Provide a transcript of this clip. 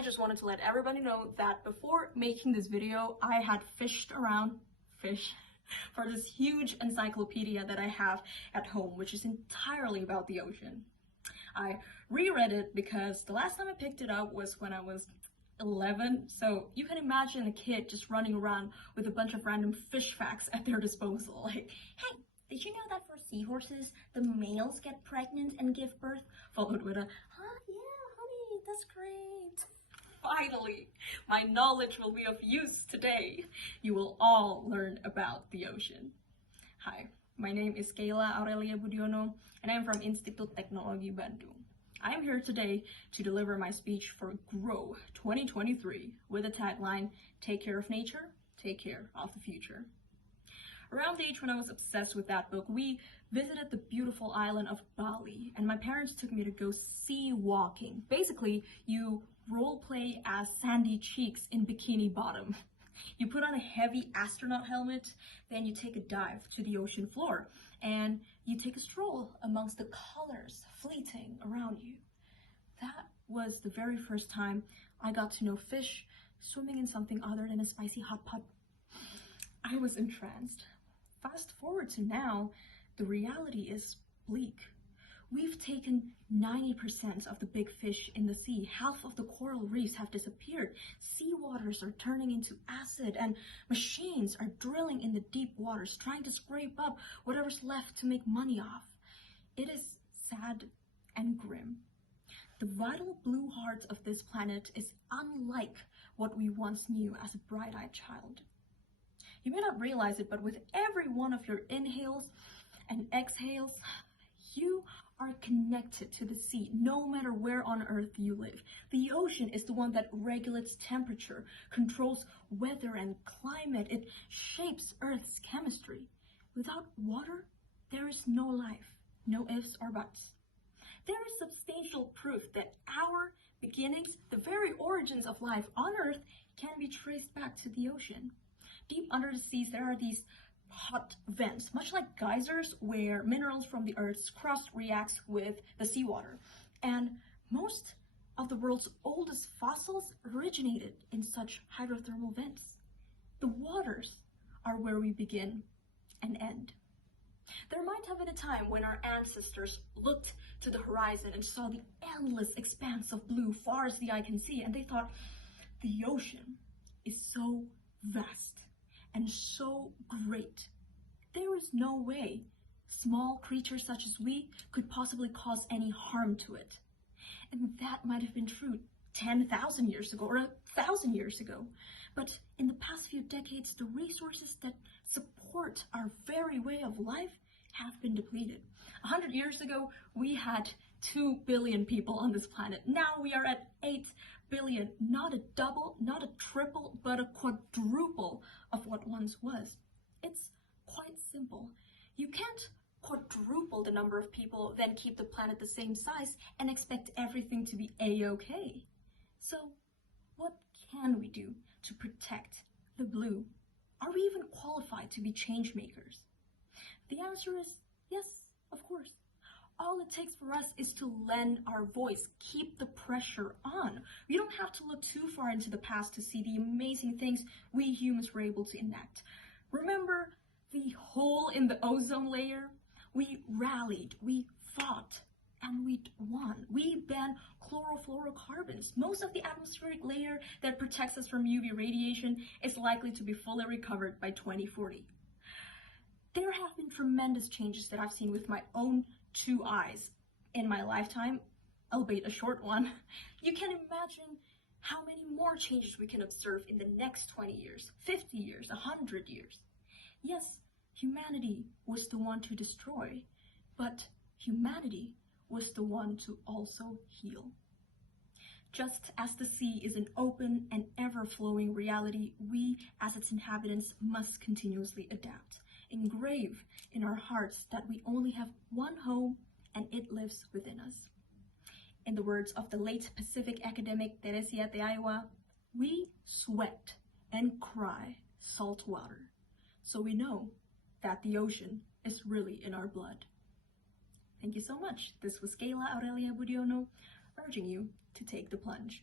I just wanted to let everybody know that before making this video, I had fished around for this huge encyclopedia that I have at home, which is entirely about the ocean. I reread it because the last time I picked it up was when I was 11, so you can imagine a kid just running around with a bunch of random fish facts at their disposal, like, hey, did you know that for seahorses, the males get pregnant and give birth? Followed with a, huh, yeah, honey, that's great. Finally, my knowledge will be of use today. You will all learn about the ocean. Hi, my name is Kayla Aurelia Budiono, and I am from Institut Teknologi Bandung. I am here today to deliver my speech for GROW 2023 with the tagline, take care of nature, take care of the future. Around the age when I was obsessed with that book, we visited the beautiful island of Bali, and my parents took me to go sea walking. Basically, you role play as Sandy Cheeks in Bikini Bottom. You put on a heavy astronaut helmet, then you take a dive to the ocean floor, and you take a stroll amongst the colors fleeting around you. That was the very first time I got to know fish swimming in something other than a spicy hot pot. I was entranced. Fast forward to now, the reality is bleak. We've taken 90% of the big fish in the sea. Half of the coral reefs have disappeared. Sea waters are turning into acid, and machines are drilling in the deep waters, trying to scrape up whatever's left to make money off. It is sad and grim. The vital blue heart of this planet is unlike what we once knew as a bright-eyed child. You may not realize it, but with every one of your inhales and exhales, you are connected to the sea, no matter where on earth you live. The ocean is the one that regulates temperature, controls weather and climate. It shapes Earth's chemistry. Without water, there is no life, no ifs or buts. There is substantial proof that our beginnings, the very origins of life on Earth, can be traced back to the ocean. Deep under the seas, there are these hot vents, much like geysers, where minerals from the Earth's crust reacts with the seawater. And most of the world's oldest fossils originated in such hydrothermal vents. The waters are where we begin and end. There might have been a time when our ancestors looked to the horizon and saw the endless expanse of blue far as the eye can see, and they thought, the ocean is so vast and so great. There is no way small creatures such as we could possibly cause any harm to it. And that might have been true 10,000 years ago or 1,000 years ago. But in the past few decades, the resources that support our very way of life have been depleted. 100 years ago, we had 2 billion people on this planet. Now we are at 8 billion, not a double, not a triple, but a quadruple of what once was. It's quite simple. You can't quadruple the number of people, then keep the planet the same size and expect everything to be a-okay. So what can we do to protect the blue? Are we even qualified to be change makers? The answer is yes, of course. All it takes for us is to lend our voice, keep the pressure on. We don't have to look too far into the past to see the amazing things we humans were able to enact. Remember the hole in the ozone layer? We rallied, we fought, and we won. We banned chlorofluorocarbons. Most of the atmospheric layer that protects us from UV radiation is likely to be fully recovered by 2040. There have been tremendous changes that I've seen with my own 2 eyes in my lifetime, albeit a short one. You can imagine how many more changes we can observe in the next 20 years, 50 years, 100 years. Yes, humanity was the one to destroy, but humanity was the one to also heal. Just as the sea is an open and ever-flowing reality, we as its inhabitants must continuously adapt. Engrave in our hearts that we only have one home and it lives within us. In the words of the late Pacific academic Teresia Teaiwa, we sweat and cry salt water, so we know that the ocean is really in our blood. Thank you so much. This was Kayla Aurelia Budiono, urging you to take the plunge.